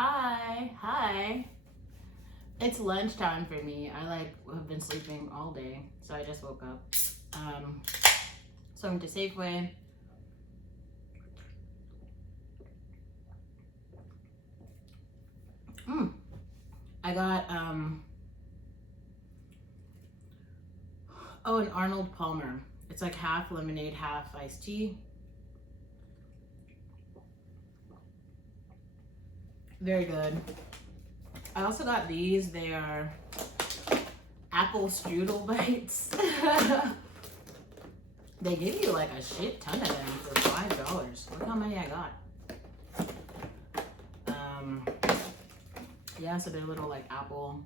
Hi. It's lunchtime for me. I have been sleeping all day, so I just woke up. So I'm to Safeway. I got an Arnold Palmer. It's like half lemonade, half iced tea. Very good. I also got these. They are apple strudel bites. They give you like a shit ton of them for $5. Look how many I got. Yeah, so they're little like apple.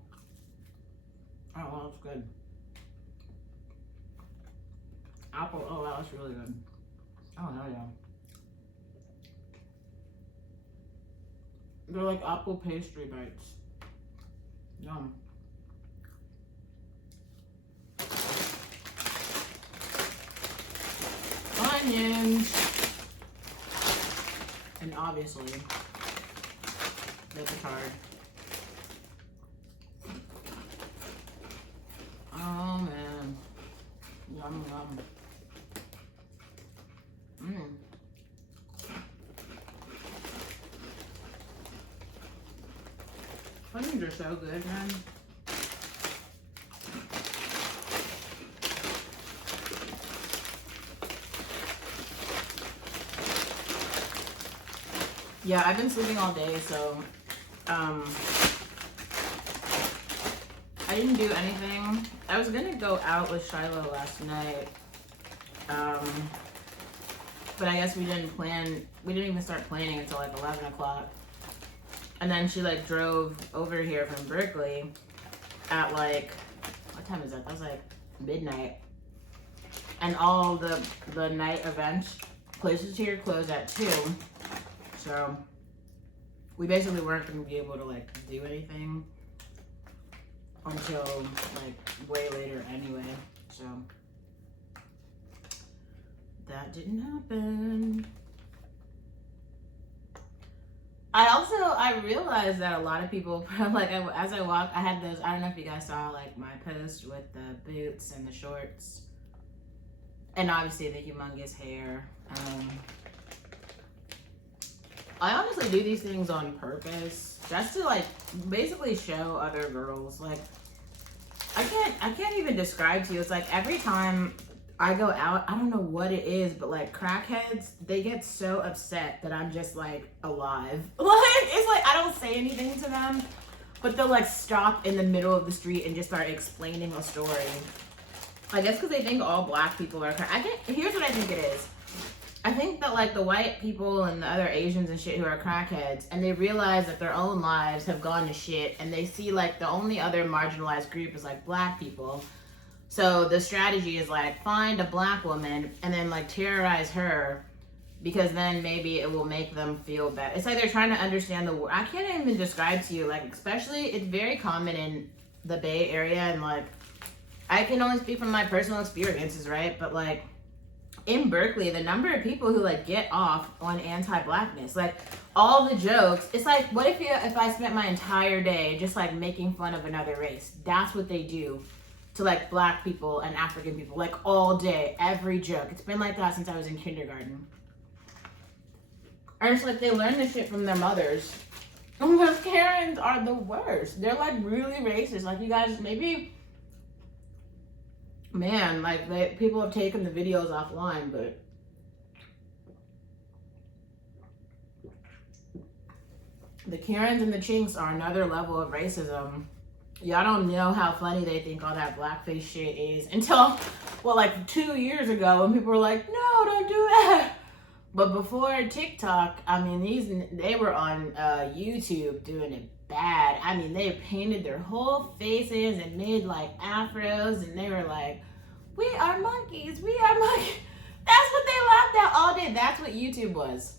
Oh, well, that's good. Apple, oh wow, that's really good. Oh, hell yeah. They're like apple pastry bites. Yum. Onions. And obviously, the petard. Oh man. Yum, yum. Onions are so good, man. Yeah, I've been sleeping all day, so I didn't do anything. I was gonna go out with Shiloh last night, but I guess we didn't even start planning until like 11 o'clock. And then she like drove over here from Berkeley at like, what time is that? That was like midnight. And all the night events places here close at 2. So we basically weren't gonna be able to like do anything until like way later anyway. So that didn't happen. I realized that a lot of people, like as I walked, I had those, I don't know if you guys saw like my post with the boots and the shorts and obviously the humongous hair. I honestly do these things on purpose just to like basically show other girls. Like I can't even describe to you. It's like every time I go out, I don't know what it is, but like crackheads, they get so upset that I'm just like alive. Like it's like I don't say anything to them, but they'll like stop in the middle of the street and just start explaining a story. I guess because they think all black people are here's what I think it is. I think that like the white people and the other Asians and shit who are crackheads, and they realize that their own lives have gone to shit, and they see like the only other marginalized group is like black people. So the strategy is like find a black woman and then like terrorize her, because then maybe it will make them feel better. It's like they're trying to understand the I can't even describe to you, like especially it's very common in the Bay Area, and like I can only speak from my personal experiences, right? But like in Berkeley, the number of people who like get off on anti-blackness, like all the jokes, it's like, what if I spent my entire day just like making fun of another race? That's what they do to like black people and African people, like all day, every joke. It's been like that since I was in kindergarten. And it's like they learn this shit from their mothers. And those Karens are the worst. They're like really racist. Like you guys, maybe, man, like people have taken the videos offline, but the Karens and the Chinks are another level of racism. Y'all don't know how funny they think all that blackface shit is until, well, like 2 years ago when people were like, no, don't do that. But before TikTok, I mean, they were on YouTube doing it bad. I mean, they painted their whole faces and made like afros, and they were like, we are monkeys, we are monkeys. That's what they laughed at all day. That's what YouTube was.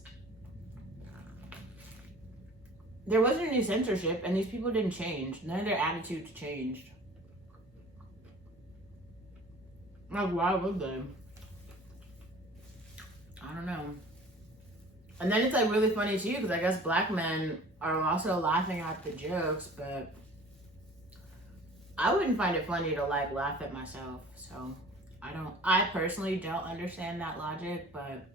There wasn't any censorship, and these people didn't change. None of their attitudes changed. Like, why would they? I don't know. And then it's like really funny too, because I guess black men are also laughing at the jokes, but I wouldn't find it funny to like laugh at myself. So I personally don't understand that logic, but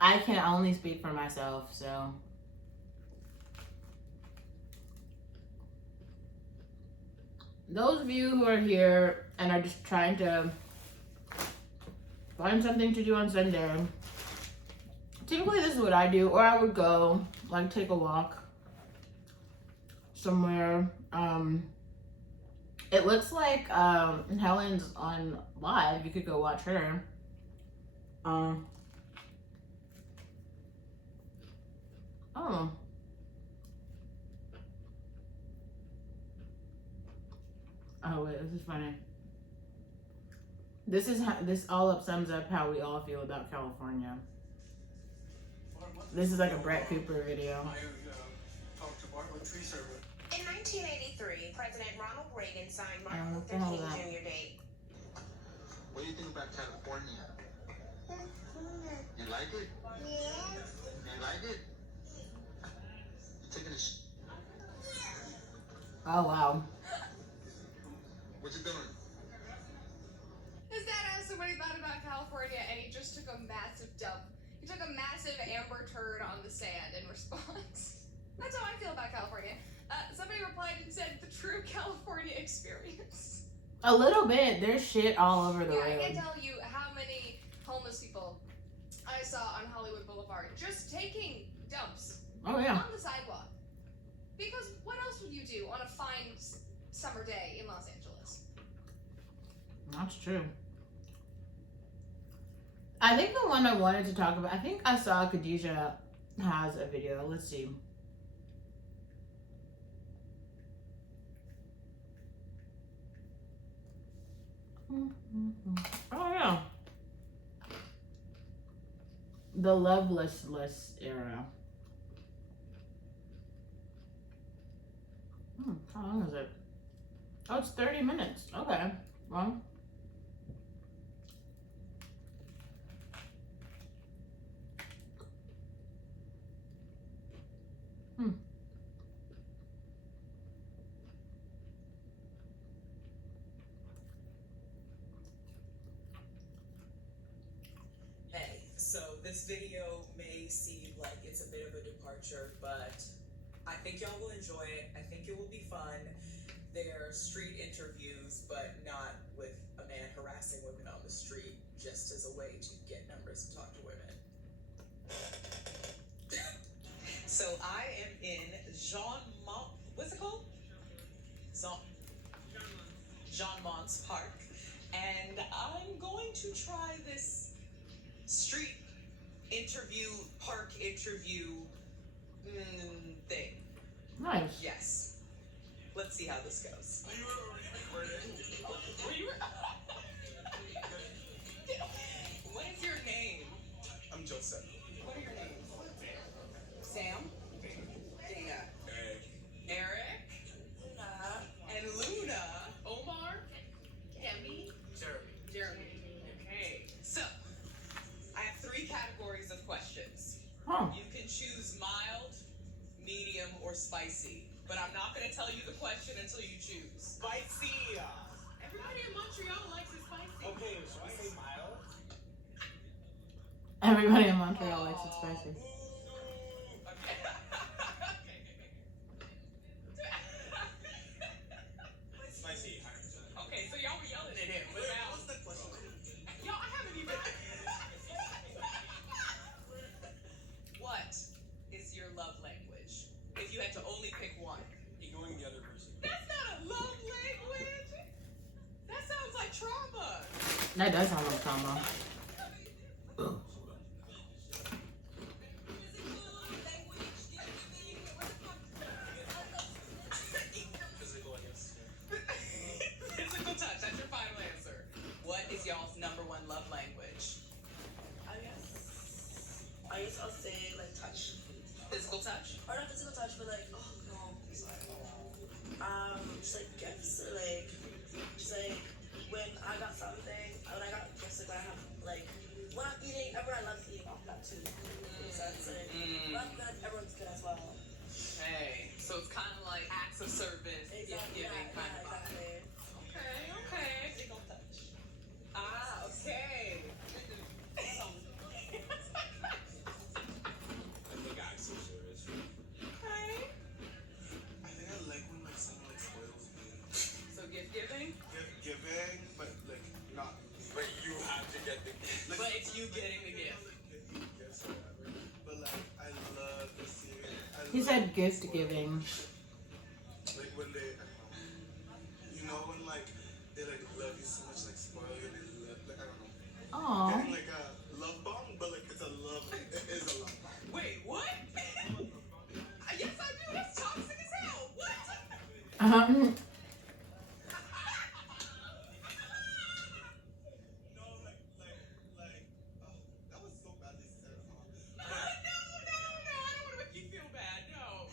I can only speak for myself. So those of you who are here and are just trying to find something to do on Sunday, typically this is what I do. Or I would go like take a walk somewhere. It looks like Helen's on live. You could go watch her. Oh wait, this is funny. This all sums up how we all feel about California. This is like a Brett Cooper video. In 1983, President Ronald Reagan signed Martin Luther King Jr. Day. What do you think about California? You like it? Yeah. You like it? You taking a Oh wow. What you doing? His dad asked him what he thought about California, and he just took a massive dump. He took a massive amber turd on the sand in response. That's how I feel about California. Somebody replied and said, the true California experience. A little bit. There's shit all over the road. I can't tell you how many homeless people I saw on Hollywood Boulevard just taking dumps Oh yeah. on the sidewalk. Because what else would you do on a fine summer day in Los Angeles? That's true. I think the one I wanted to talk about, I think I saw Khadijah has a video. Let's see. Oh yeah. The lovelessness era. How long is it? Oh, it's 30 minutes. Okay. Well. Hey, so this video may seem like it's a bit of a departure, but I think y'all will enjoy it. I think it will be fun. They're street interviews, but not with a man harassing women on the street just as a way to get numbers and talk to women. So I am in what's it called? Jean Mont's Park, and I'm going to try this street interview, park interview thing. Nice. Yes. Let's see how this goes. What is your name? I'm Joseph. What are your names? Sam? Dana. Eric? Luna. And Luna. Omar? Kemi? Jeremy. Okay. So, I have 3 categories of questions. Huh. You can choose mild, medium, or spicy. But I'm not going to tell you the question until you choose. Spicy. Everybody in Montreal likes it spicy. Okay, should we say mild? Everybody in Montreal likes it spicy. Okay. Spicy, 100%. Okay, so y'all were yelling at him, but now What's the question? y'all, I haven't even. What is your love language? If you had to only pick one. Ignoring the other person. That's not a love language. That sounds like trauma. That does sound like trauma. Physical, I guess. Physical touch. That's your final answer. What is y'all's number 1 love language? I guess I'll say like touch. Physical touch. Or not physical touch, but like, oh no. Just like gifts, or like, just like when I got something, when I got gifts, like when I have like when I'm eating, everyone I love eating off that too. So it's like He said gift giving. Like when they, you know, when like they like love you so much, like spoil you, and they love, like I don't know, Aww. getting like a love bomb, but like it's a love, it is a love bomb. Wait, what? Yes, I do. That's toxic as hell. What? Um, No, like, oh, that was so badly said, huh? No, I don't want to make you feel bad. No.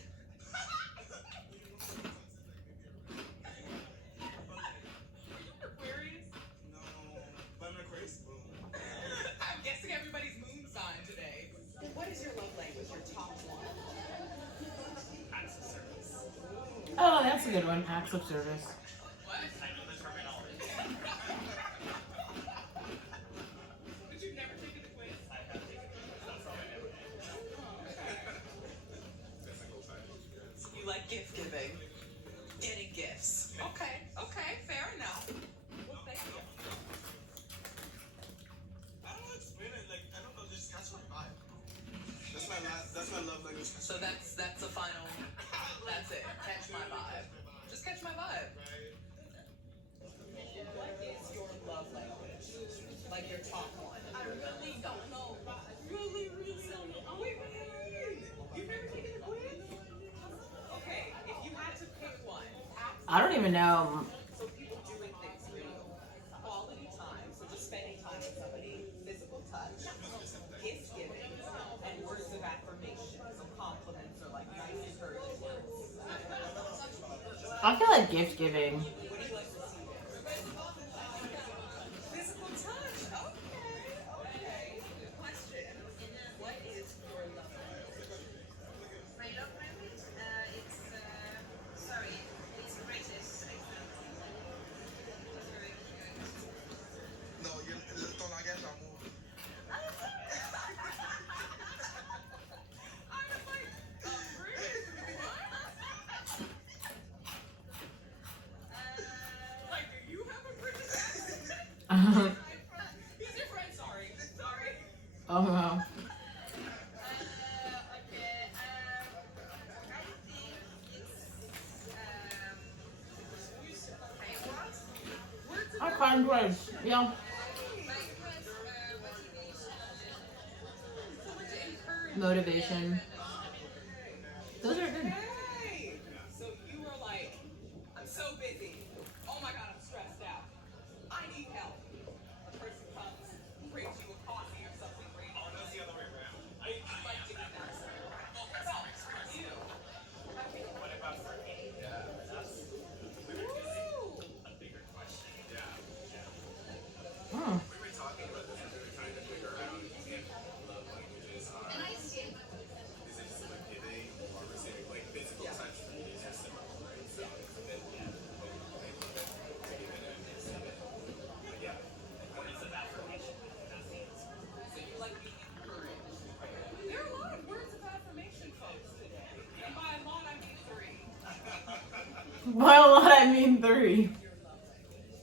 Aquarius? No, but I'm Aquarius. I'm guessing everybody's moon sign today. What is your love language? Your top one? Acts of service. oh, that's a good one. Acts of service. What? I know the terminology. Did you never take the quiz? I have taken it. That's all I ever did. Physical touch. You like gift giving, getting gifts. Okay, fair enough. Well, thank you. I don't know explain it. Like I don't know. Just catch my vibe. That's my love language. So that's the final. That's it. Catch my vibe. Just catch my vibe. What is your love language? Like your top one? I really don't know. Really don't know. Oh, wait. You've never taken a quiz? Okay, if you had to pick one. I don't even know. So people doing things for you. Quality time, so just spending time with somebody. Physical touch, gift giving, and words of affirmation. So compliments or like nice encouraging words. I feel like gift giving. What do you like receiving? Physical touch. Okay. Good question. What is your love language? My love language, it's racist. No, you're don't I guess I'll move. I was like, British. What? Like, do you have a British accent? He's your friend. Sorry. Oh no. I find words. Yeah. Motivation. Those are good. Hey! So you were like, I'm so busy. Oh my god, I'm stressed out. I need help. A person comes, brings you a coffee or something great. Oh, that's the other way around. I like doing that. Well, that's all for you. What about for me? Yeah, that's Woo! a bigger question. Yeah. Hmm. We were talking about this and we were trying to figure out if love languages are is it just like giving or receiving, like physical touch is just similar, right? So it's a bit giving and receiving. But yeah, words of affirmation. That's the answer. So you like being encouraged. There are a lot of words of affirmation folks today. And by a lot, I mean 3. By a lot, I mean 3. Your love language.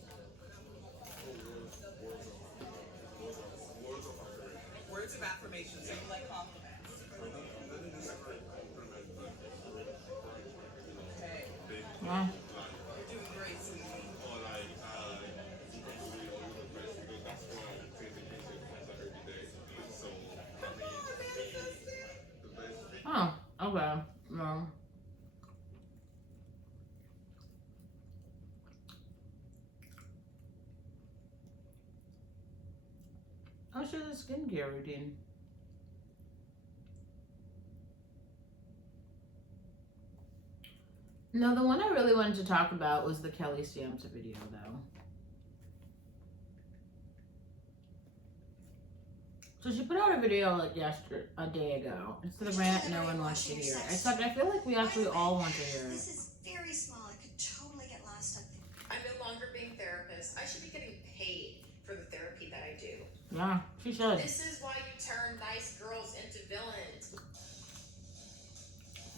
Words of affirmation. So you like compliments. Okay. Yeah. You're doing great, sweetie. Oh, okay. No. How should the skincare routine? No, the one I really wanted to talk about was the Kelly Stamps video, though. So she put out a video like a day ago. It's the rant no one wants to hear. Except I feel like we actually all want to hear it. This is very small. It could totally get lost up there. I'm no longer being therapist. I should be getting paid for the therapy that I do. Yeah, she should. This is why you turn nice girls into villains.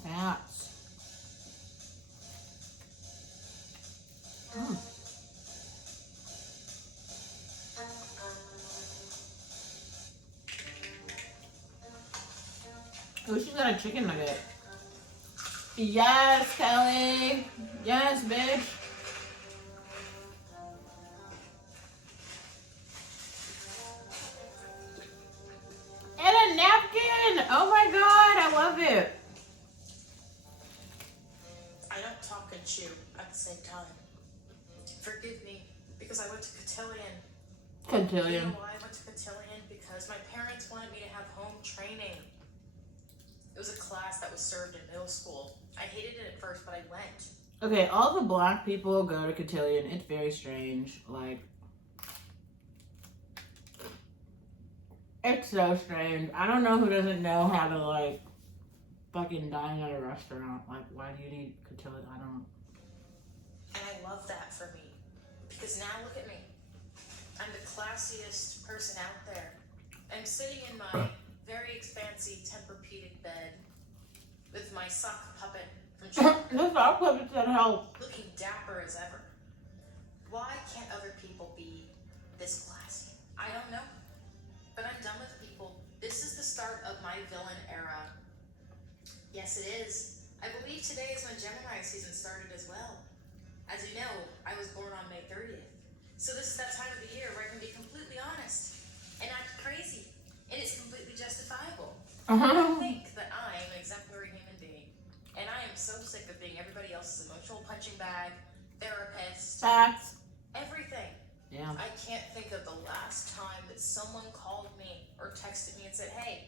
Facts. Mm. Oh, she's got a chicken nugget. Yes, Kelly. Yes, bitch. And a napkin. Oh my god, I love it. I don't talk and chew at the same time. Forgive me, because I went to cotillion. You Cotillion. know why I went to cotillion? Because my parents wanted me to have home training. It was a class that was served in middle school. I hated it at first, but I went. Okay, all the black people go to cotillion. It's very strange. Like, it's so strange. I don't know who doesn't know how to, like, fucking dine at a restaurant. Like, why do you need cotillion? I don't. And I love that for me. Because now look at me. I'm the classiest person out there. I'm sitting in my very expansive Tempur-Pedic bed with my sock puppet from childhood, This sock puppet said help. looking dapper as ever. Why can't other people be this classy? I don't know. But I'm done with people. This is the start of my villain era. Yes, it is. I believe today is when Gemini season started as well. As you know, I was born on May 30th. So this is that time of the year where I can be completely honest and act crazy. And it's completely justifiable. I think that I am an exemplary human being. And I am so sick of being everybody else's emotional punching bag, therapist, Facts. everything. Yeah. I can't think of the last time that someone called me or texted me and said, hey,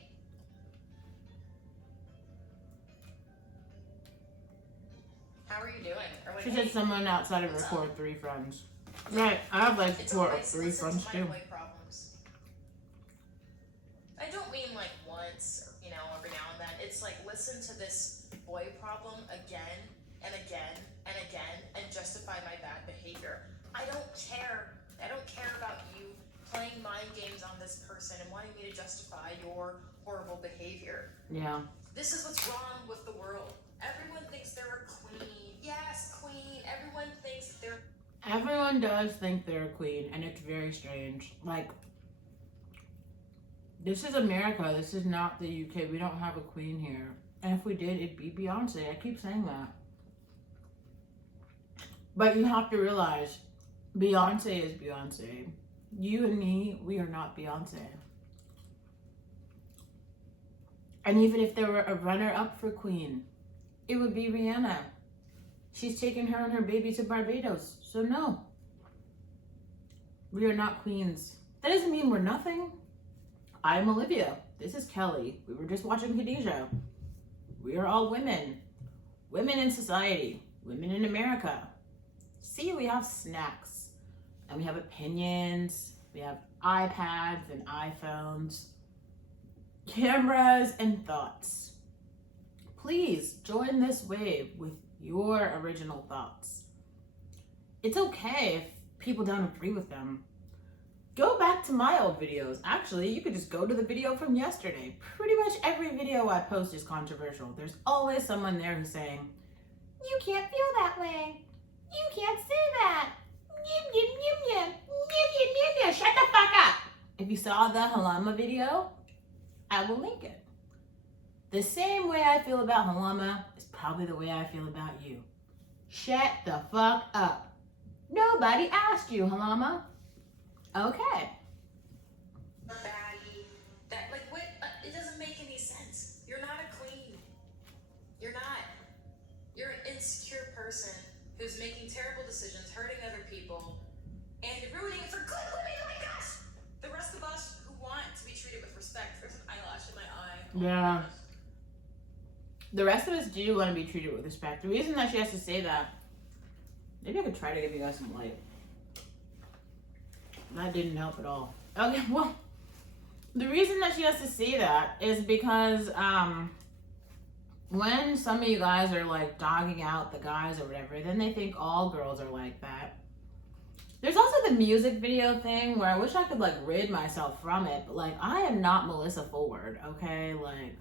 how are you doing? Or like, She hey, said someone outside of her what's core up? 3 friends. Right, I have like It's core always 3 listen friends to my too. boy problems. I don't mean like once, or, every now and then. It's like listen to this boy problem again and again and again and justify my bad behavior. I don't care. I don't care about you playing mind games on this person and wanting me to justify your horrible behavior. Yeah. This is what's wrong with the world. Everyone thinks they're a queen. Yes, queen. Everyone thinks that they're... Everyone does think they're a queen, and it's very strange. Like, this is America. This is not the UK. We don't have a queen here. And if we did, it'd be Beyonce. I keep saying that. But you have to realize, Beyonce is Beyonce. You and me, we are not Beyonce. And even if there were a runner-up for queen, it would be Rihanna. She's taken her and her baby to Barbados. So no. We are not queens. That doesn't mean we're nothing. I'm Olivia. This is Kelly. We were just watching Khadijah. We are all women. Women in society. Women in America. See, we have snacks. And we have opinions. We have iPads and iPhones. Cameras and thoughts. Please join this wave with your original thoughts. It's okay if people don't agree with them. Go back to my old videos. Actually, you could just go to the video from yesterday. Pretty much every video I post is controversial. There's always someone there who's saying, you can't feel that way. You can't say that. Shut the fuck up. If you saw the Halama video, I will link it. The same way I feel about Halama is probably the way I feel about you. Shut the fuck up. Nobody asked you, Halama. Okay. baddie. That, like, what? It doesn't make any sense. You're not a queen. You're not. You're an insecure person who's making terrible decisions, hurting other people, and you're ruining it for good women like us. The rest of us who want to be treated with respect. There's an eyelash in my eye. Yeah. The rest of us do want to be treated with respect. The reason that she has to say that, maybe I could try to give you guys some light. That didn't help at all. Okay, well, the reason that she has to say that is because when some of you guys are like dogging out the guys or whatever, then they think all girls are like that. There's also the music video thing where I wish I could like rid myself from it, but like I am not Melissa Forward, okay? Like,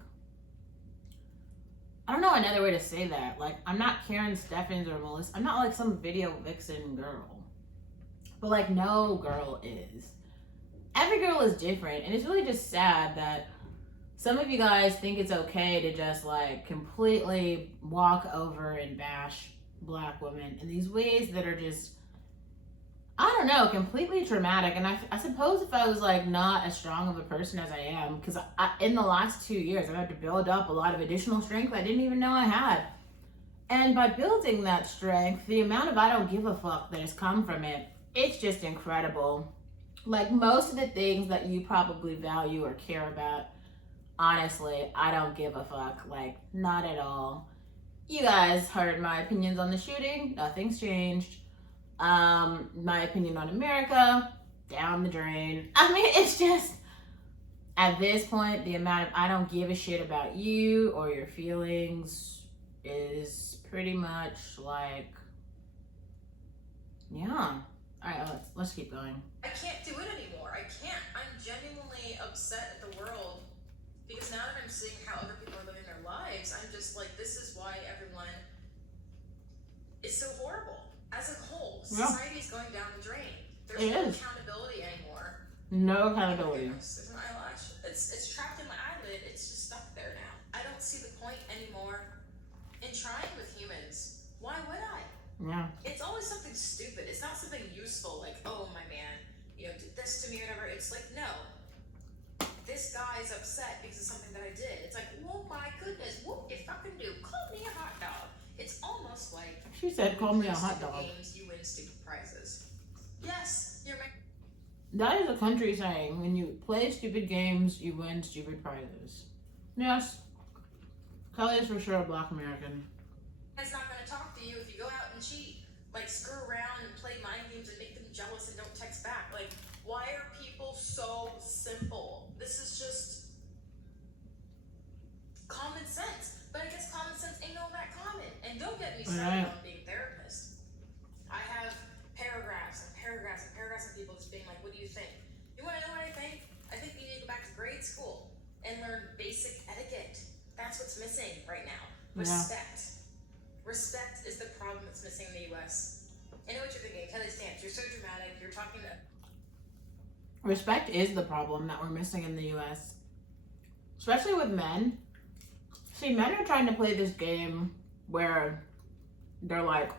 I don't know another way to say that. Like, I'm not Karen Steffens or Melissa. I'm not like some video vixen girl. But like, no girl is. Every girl is different, and it's really just sad that some of you guys think it's okay to just like completely walk over and bash Black women in these ways that are just, I don't know, completely traumatic. And I suppose if I was like not as strong of a person as I am, because in the last 2 years I've had to build up a lot of additional strength I didn't even know I had. And by building that strength, the amount of I don't give a fuck that has come from it, it's just incredible. Like most of the things that you probably value or care about, honestly, I don't give a fuck. Like, not at all. You guys heard my opinions on the shooting. Nothing's changed. My opinion on America, down the drain. I mean, it's just, at this point, the amount of I don't give a shit about you or your feelings is pretty much like, yeah. All right, let's keep going. I can't do it anymore. I can't. I'm genuinely upset at the world because now that I'm seeing how other people are living their lives, I'm just like, this is why everyone is so horrible. As a whole, society is going down the drain. There's no accountability anymore. No accountability. There's an eyelash. It's trapped in my eyelid. It's just stuck there now. I don't see the point anymore in trying with humans. Why would I? Yeah. It's always something stupid. It's not something useful like, oh, my man, did this to me or whatever. It's like, no, this guy is upset because of something that I did. It's like, oh my goodness, what you fucking do? Call me a hot dog. It's almost like she said, call me a hot dog. Games, you win stupid prizes. Yes, you're my. That is a country saying. When you play stupid games, you win stupid prizes. Yes. Kelly is for sure a Black American. It's not going to talk to you if you go out and cheat. Like, screw around and play mind games and make them jealous and don't text back. Like, why are people so simple? This is just common sense. But I guess common sense ain't all that common. And don't get me started on being a therapist. I have paragraphs and paragraphs and paragraphs of people just being like, what do you think? You want to know what I think? I think we need to go back to grade school and learn basic etiquette. That's what's missing right now. Respect. Respect is the problem that's missing in the U.S. I know what you're thinking. Kelly Stamps, you're so dramatic. You're talking to... Respect is the problem that we're missing in the U.S. Especially with men. See, men are trying to play this game where they're like,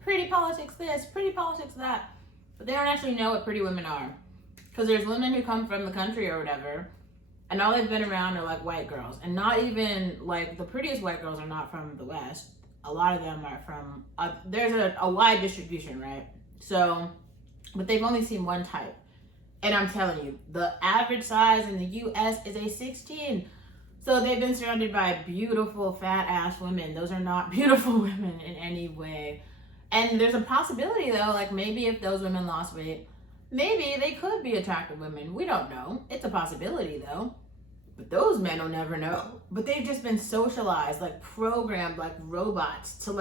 pretty politics this, pretty politics that. But they don't actually know what pretty women are. Because there's women who come from the country or whatever, and all they've been around are like white girls. And not even, like, the prettiest white girls are not from the West. A lot of them are from, there's a wide distribution, right? So, but they've only seen one type. And I'm telling you, the average size in the US is a 16. So they've been surrounded by beautiful fat ass women. Those are not beautiful women in any way. And there's a possibility though, like maybe if those women lost weight, maybe they could be attractive women. We don't know. It's a possibility though. But those men will never know. But they've just been socialized, like programmed like robots to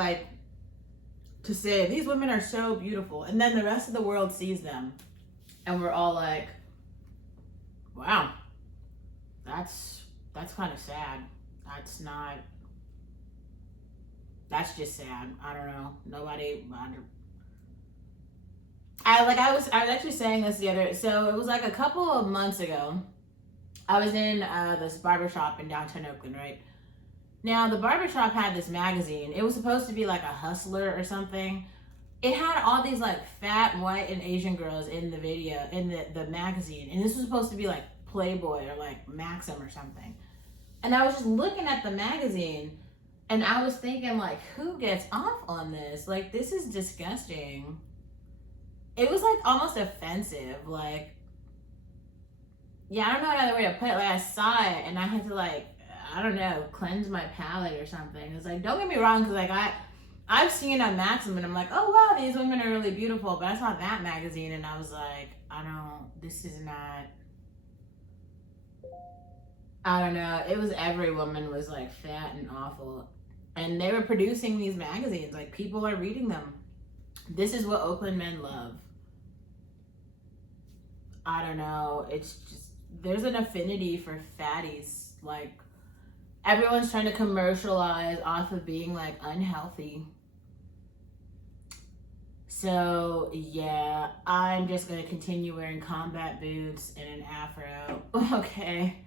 say these women are so beautiful. And then the rest of the world sees them. And we're all like, wow, that's kind of sad. That's just sad. I don't know. I was actually saying this the other, so it was like a couple of months ago. I was in this barbershop in downtown Oakland, right? Now, the barbershop had this magazine. It was supposed to be like a Hustler or something. It had all these like fat white and Asian girls in the video, in the magazine. And this was supposed to be like Playboy or like Maxim or something. And I was just looking at the magazine and I was thinking like, who gets off on this? Like, this is disgusting. It was like almost offensive. Like, yeah, I don't know another way to put it. Like, I saw it and I had to like, I don't know, cleanse my palate or something. It's like, don't get me wrong, because like I've seen a Maxim and I'm like, oh wow, these women are really beautiful. But I saw that magazine and I was like, this is not, I don't know. It was every woman was like fat and awful. And they were producing these magazines. Like, people are reading them. This is what Oakland men love. I don't know. It's just, there's an affinity for fatties. Like, everyone's trying to commercialize off of being like unhealthy. So yeah, I'm just gonna continue wearing combat boots and an afro. Okay.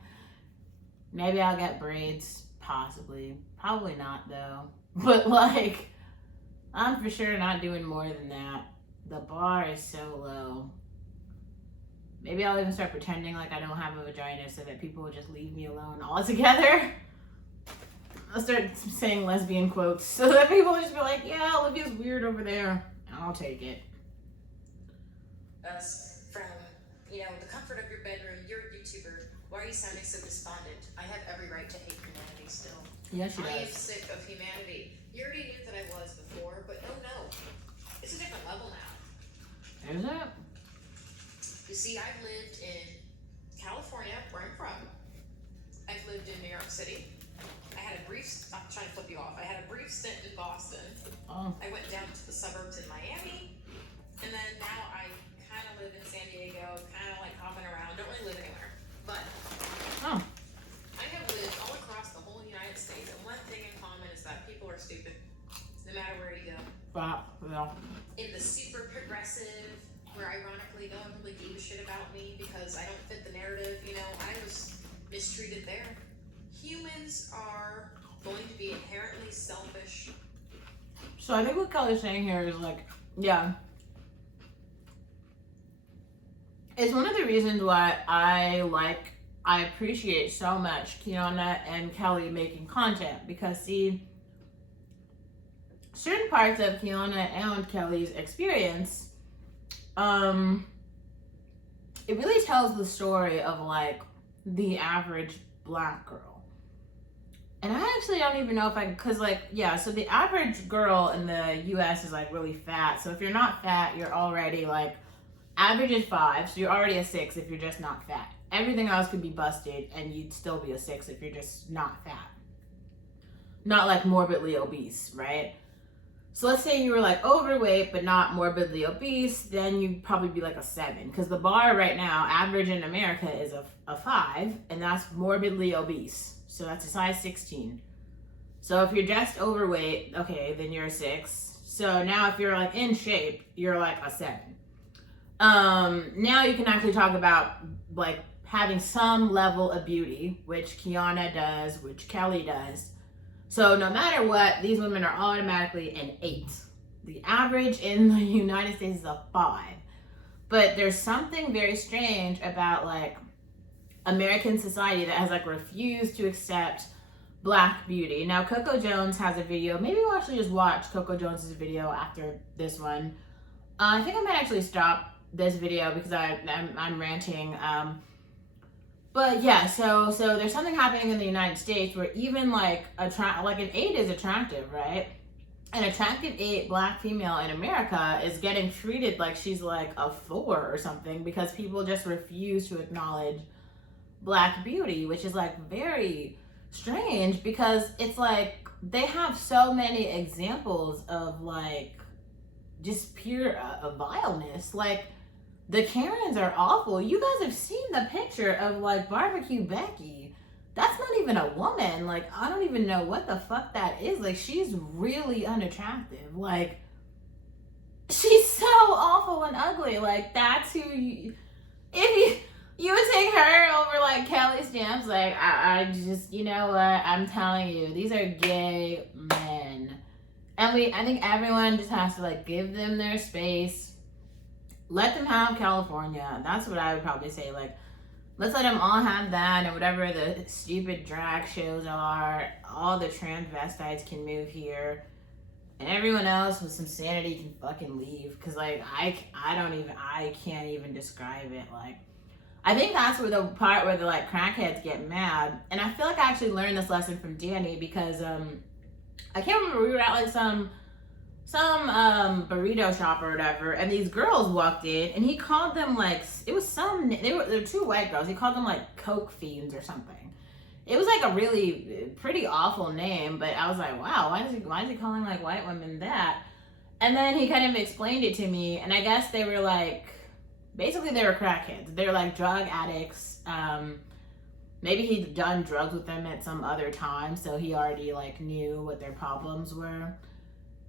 Maybe I'll get braids, possibly. Probably not though. But like, I'm for sure not doing more than that. The bar is so low. Maybe I'll even start pretending like I don't have a vagina so that people will just leave me alone altogether. I'll start saying lesbian quotes so that people will just be like, yeah, Olivia's weird over there. I'll take it. Us from, you know, the comfort of your bedroom. You're a YouTuber. Why are you sounding so despondent? I have every right to hate humanity still. Yes, she I am does. sick of humanity. You already knew that I was before, but oh no. It's a different level now. Is it? You see, I've lived in California, where I'm from. I've lived in New York City. I had a brief, I'm trying to flip you off. I had a brief stint in Boston. Oh. I went down to the suburbs in Miami. And then now I kind of live in San Diego, kind of like hopping around. Don't really live anywhere. But Oh. I have lived all across the whole United States. And one thing in common is that people are stupid, no matter where you go. Wow. Well. In the super progressive, where ironically no one really gave a shit about me because I don't fit the narrative, you know, I was mistreated there. Humans are going to be inherently selfish. So I think what Kelly's saying here is like, yeah. It's one of the reasons why I appreciate so much Kiana and Kelly making content, because see, certain parts of Kiana and Kelly's experience, it really tells the story of like the average Black girl. And I actually don't even know if I, cause like, yeah, so the average girl in the US is like really fat. So if you're not fat, you're already like, average is 5, so you're already a 6 if you're just not fat. Everything else could be busted and you'd still be a 6 if you're just not fat. Not like morbidly obese, right? So let's say you were like overweight but not morbidly obese, then you'd probably be like a 7. Because the bar right now, average in America, is a 5, and that's morbidly obese. So that's a size 16. So if you're just overweight, okay, then you're a 6. So now if you're like in shape, you're like a 7. Now you can actually talk about like having some level of beauty, which Kiana does, which Kelly does. So no matter what, these women are automatically an 8. The average in the United States is a 5. But there's something very strange about like American society that has like refused to accept Black beauty. Now Coco Jones has a video. Maybe we'll actually just watch Coco Jones's video after this one. I think I might actually stop this video because I'm ranting. But yeah, so there's something happening in the United States where even like an 8 is attractive, right? An attractive 8 Black female in America is getting treated like she's like a 4 or something because people just refuse to acknowledge Black beauty, which is like very strange because it's like they have so many examples of like just pure vileness. Like the Karens are awful. You guys have seen the picture of like Barbecue Becky. That's not even a woman. Like, I don't even know what the fuck that is. Like, she's really unattractive. Like, she's so awful and ugly. Like, that's who you... If you would take her over, like, Kelly Stamps, like, I just... You know what? I'm telling you. These are gay men. And I think everyone just has to, like, give them their space. Let them have California. That's what I would probably say. Like, let's let them all have that, and whatever the stupid drag shows are. All the transvestites can move here, and everyone else with some sanity can fucking leave. Cause like I can't even describe it. Like, I think that's where the part where the like crackheads get mad. And I feel like I actually learned this lesson from Danny because I can't remember, we were at like some burrito shop or whatever, and these girls walked in and he called them like, it was they were 2 white girls, he called them like coke fiends or something. It was like a really pretty awful name, but I was like, wow, why is he calling like white women that? And then he kind of explained it to me, and I guess they were like, basically they were crackheads. They were like drug addicts. Maybe he'd done drugs with them at some other time, so he already like knew what their problems were.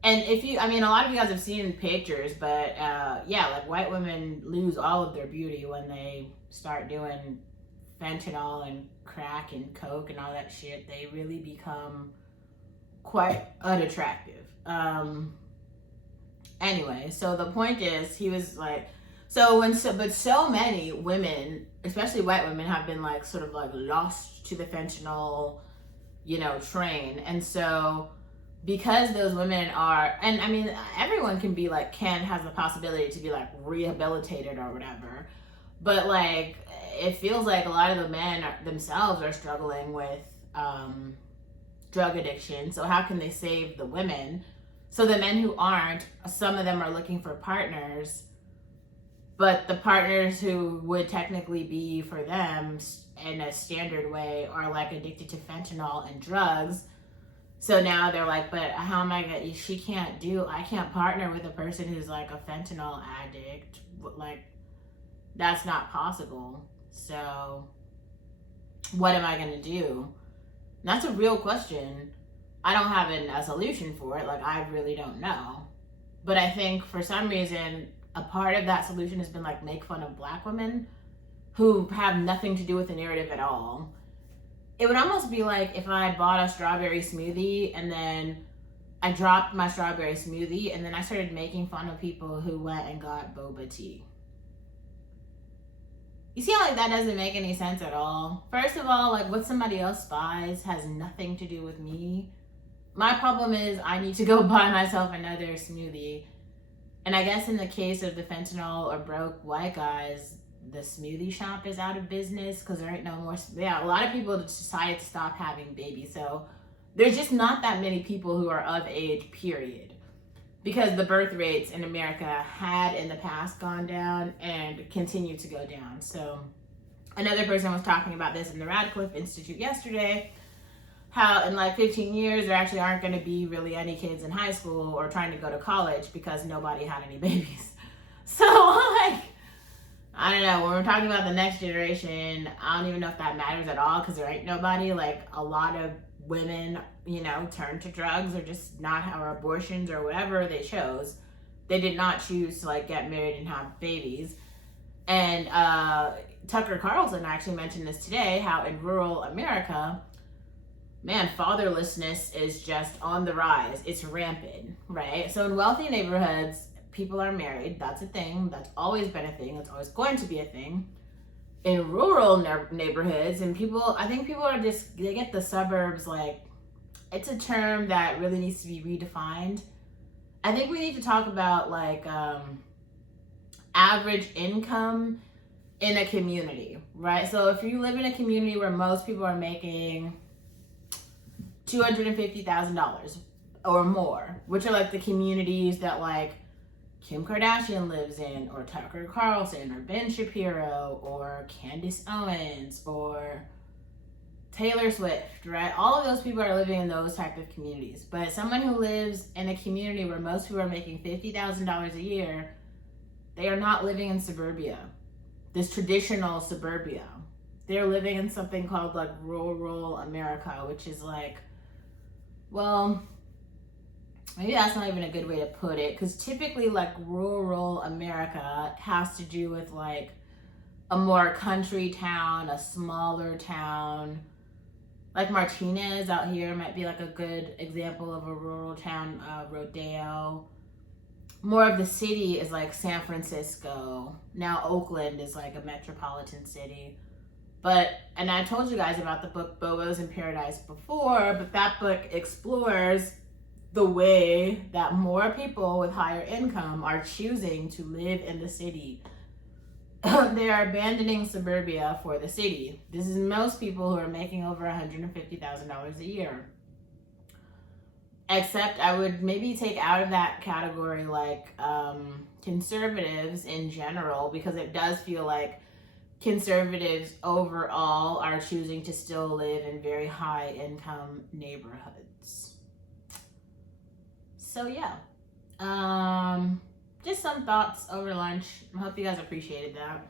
And a lot of you guys have seen pictures, but yeah, like white women lose all of their beauty when they start doing fentanyl and crack and coke and all that shit, they really become quite unattractive. Anyway, so the point is, he was like, but so many women, especially white women, have been like sort of like lost to the fentanyl, train. And so because those women are, and I mean, everyone can be like, has the possibility to be like rehabilitated or whatever. But like, it feels like a lot of the men themselves are struggling with drug addiction. So how can they save the women? So the men who aren't, some of them are looking for partners, but the partners who would technically be for them in a standard way are like addicted to fentanyl and drugs. So now they're like, but how am I gonna, I can't partner with a person who's like a fentanyl addict. Like, that's not possible. So what am I gonna do? And that's a real question. I don't have a solution for it. Like, I really don't know. But I think for some reason, a part of that solution has been like make fun of black women who have nothing to do with the narrative at all. It would almost be like if I bought a strawberry smoothie and then I dropped my strawberry smoothie and then I started making fun of people who went and got boba tea. You see how like that doesn't make any sense at all? First of all, like what somebody else buys has nothing to do with me. My problem is I need to go buy myself another smoothie. And I guess in the case of the fentanyl or broke white guys, the smoothie shop is out of business because there ain't no more. Yeah, a lot of people decided to stop having babies. So there's just not that many people who are of age, period. Because the birth rates in America had in the past gone down and continue to go down. So another person was talking about this in the Radcliffe Institute yesterday, how in like 15 years there actually aren't going to be really any kids in high school or trying to go to college because nobody had any babies. So like, I don't know, when we're talking about the next generation, I don't even know if that matters at all because there ain't nobody. Like a lot of women, turn to drugs or just or abortions or whatever they chose. They did not choose to like get married and have babies. And Tucker Carlson actually mentioned this today, how in rural America, man, fatherlessness is just on the rise. It's rampant, right? So in wealthy neighborhoods, people are married. That's a thing. That's always been a thing. It's always going to be a thing. In rural neighborhoods, and I think people are they get the suburbs, like, it's a term that really needs to be redefined. I think we need to talk about like average income in a community, right? So if you live in a community where most people are making $250,000 or more, which are like the communities that like Kim Kardashian lives in, or Tucker Carlson, or Ben Shapiro, or Candace Owens, or Taylor Swift, right? All of those people are living in those type of communities. But someone who lives in a community where most people are making $50,000 a year, they are not living in suburbia, this traditional suburbia. They're living in something called like rural America, which is like, well, maybe that's not even a good way to put it, because typically like rural America has to do with like a more country town, a smaller town. Like Martinez out here might be like a good example of a rural town, Rodeo. More of the city is like San Francisco. Now Oakland is like a metropolitan city. And I told you guys about the book Bobos in Paradise before, but that book explores the way that more people with higher income are choosing to live in the city. They are abandoning suburbia for the city. This is most people who are making over $150,000 a year. Except I would maybe take out of that category like conservatives in general, because it does feel like conservatives overall are choosing to still live in very high income neighborhoods. So yeah, just some thoughts over lunch. I hope you guys appreciated that.